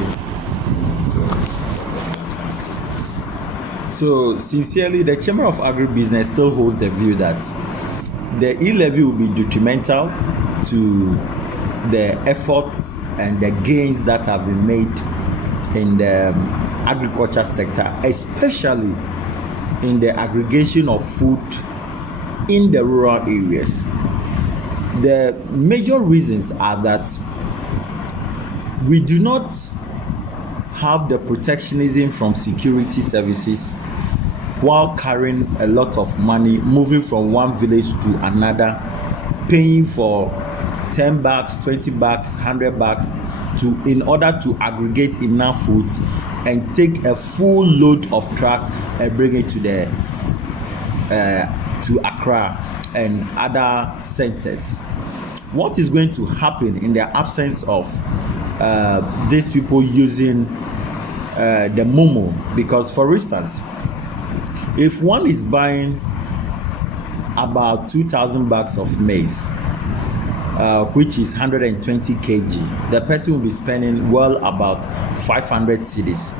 Okay. So sincerely, the Chamber of Agribusiness still holds the view that the E-Levy will be detrimental to the efforts and the gains that have been made in the agriculture sector, especially in the aggregation of food in the rural areas. The major reasons are that we do not have the protectionism from security services while carrying a lot of money, moving from one village to another, paying for 10 bags, 20 bags, 100 bags in order to aggregate enough foods and take a full load of truck and bring it to Accra and other centers. What is going to happen in the absence of these people using the Momo? Because, for instance, if one is buying about 2,000 bags of maize, which is 120 kg, the person will be spending well about 500 cedis.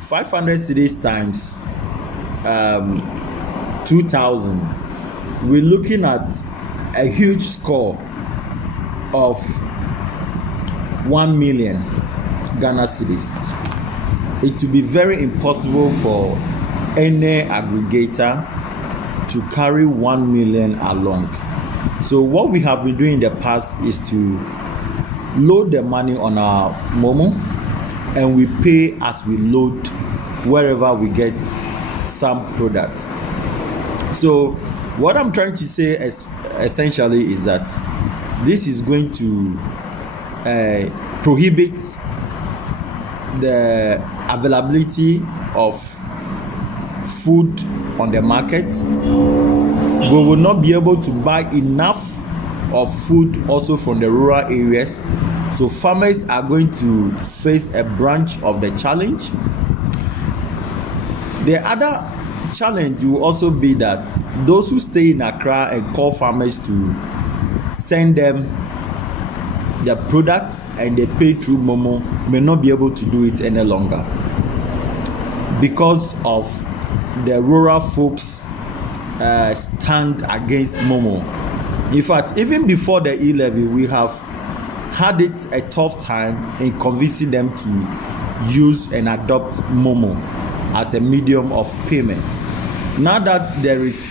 500 cedis times 2,000, we're looking at a huge score of 1 million Ghana cedis. It will be very impossible for any aggregator to carry 1 million along. So what we have been doing in the past is to load the money on our Momo, and we pay as we load wherever we get some product. So what I'm trying to say essentially is that this is going to prohibit the availability of food on the market. We will not be able to buy enough of food also from the rural areas. So farmers are going to face a branch of the challenge. The other challenge will also be that those who stay in Accra and call farmers to send them the product and they pay through Momo may not be able to do it any longer because of the rural folks stand against Momo. In fact, even before the E-Levy, we have had it a tough time in convincing them to use and adopt Momo as a medium of payment. Now that there is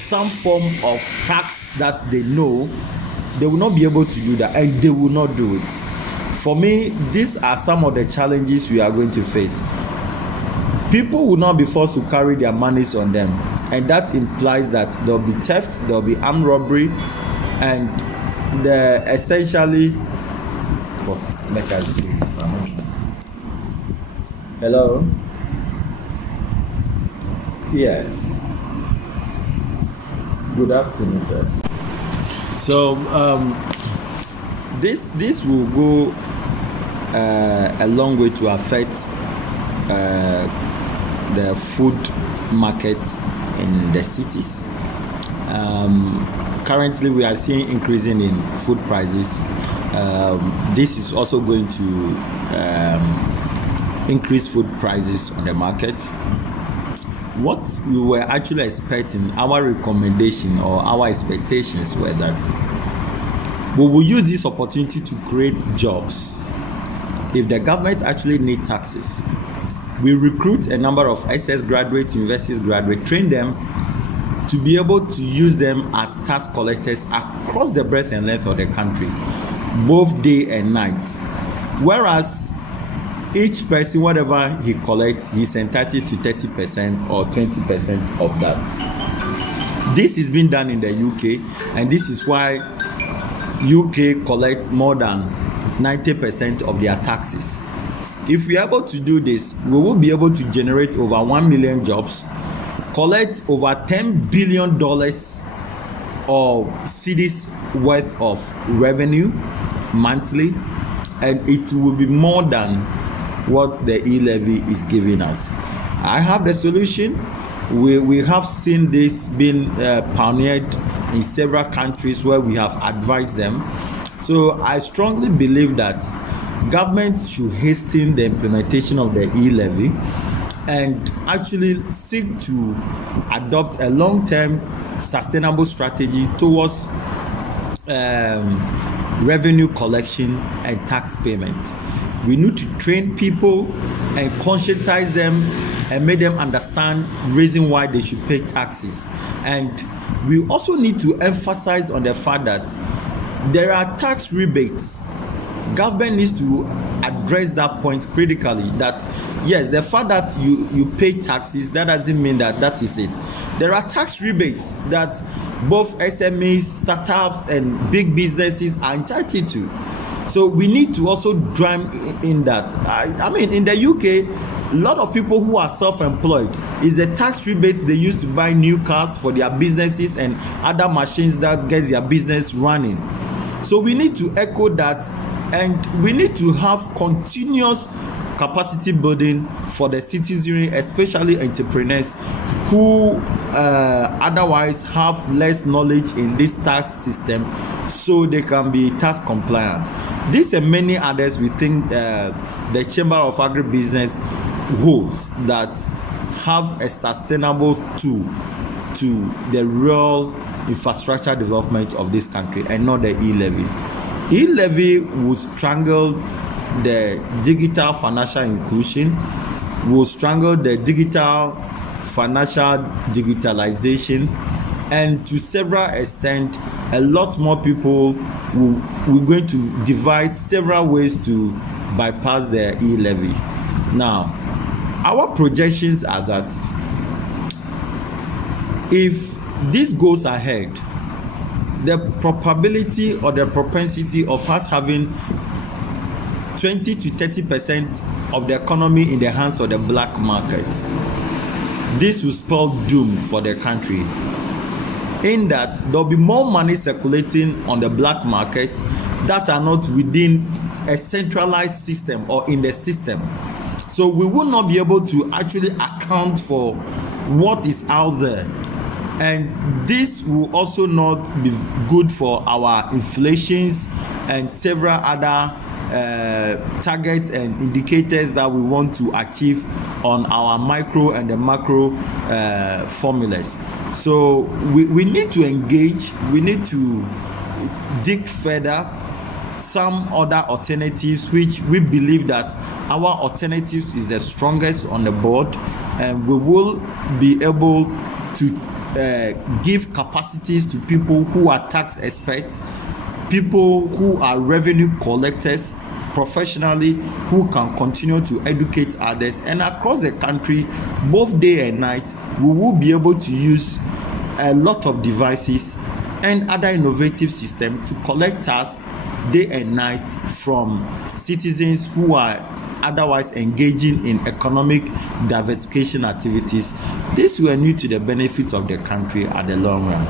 some form of tax that they know, they will not be able to do that, and they will not do it. For me, these are some of the challenges we are going to face. People will not be forced to carry their monies on them, and that implies that there will be theft, there will be armed robbery, and the essentially. Hello. Yes. Good afternoon, sir. So this will go a long way to affect the food market in the cities. Currently, we are seeing increasing in food prices. This is also going to increase food prices on the market. What we were actually expecting, our recommendation or our expectations were that we will use this opportunity to create jobs. If the government actually needs taxes, we recruit a number of SS graduates, universities graduates, train them to be able to use them as tax collectors across the breadth and length of the country, both day and night. Whereas each person, whatever he collects, he's entitled to 30% or 20% of that. This is being done in the UK, and this is why UK collects more than 90% of their taxes. If we are able to do this, we will be able to generate over 1 million jobs, collect over $10 billion or cedis worth of revenue monthly, and it will be more than what the E-Levy is giving us. I have the solution. We have seen this being pioneered in several countries where we have advised them. So I strongly believe that government should hasten the implementation of the E-Levy and actually seek to adopt a long-term sustainable strategy towards revenue collection and tax payment. We need to train people and conscientize them and make them understand reason why they should pay taxes. And we also need to emphasize on the fact that there are tax rebates. Government needs to address that point critically, that yes, the fact that you pay taxes, that doesn't mean that is it. There are tax rebates that both SMEs, startups, and big businesses are entitled to. So we need to also drum in that. I mean, in the UK, a lot of people who are self-employed, is the tax rebates they use to buy new cars for their businesses and other machines that get their business running. So we need to echo that, and we need to have continuous capacity building for the citizenry, especially entrepreneurs who otherwise have less knowledge in this tax system, so they can be tax compliant. These and many others we think the Chamber of Agribusiness holds that have a sustainable tool to the real infrastructure development of this country, and not the E-Levy. E-Levy will strangle the digital financial inclusion, will strangle the digital financial digitalization, and to several extent, a lot more people we're going to devise several ways to bypass the E-Levy. Now, our projections are that if this goes ahead, the probability or the propensity of us having 20 to 30% of the economy in the hands of the black market, this will spell doom for the country, in that there'll be more money circulating on the black market that are not within a centralized system or in the system. So we will not be able to actually account for what is out there, and this will also not be good for our inflations and several other targets and indicators that we want to achieve on our micro and the macro formulas. So we need to engage, we need to dig further some other alternatives, which we believe that our alternatives is the strongest on the board, and we will be able to give capacities to people who are tax experts, people who are revenue collectors professionally, who can continue to educate others. And across the country, both day and night, we will be able to use a lot of devices and other innovative systems to collect tax day and night from citizens who are otherwise engaging in economic diversification activities. This will inure to the benefits of the country at the long run.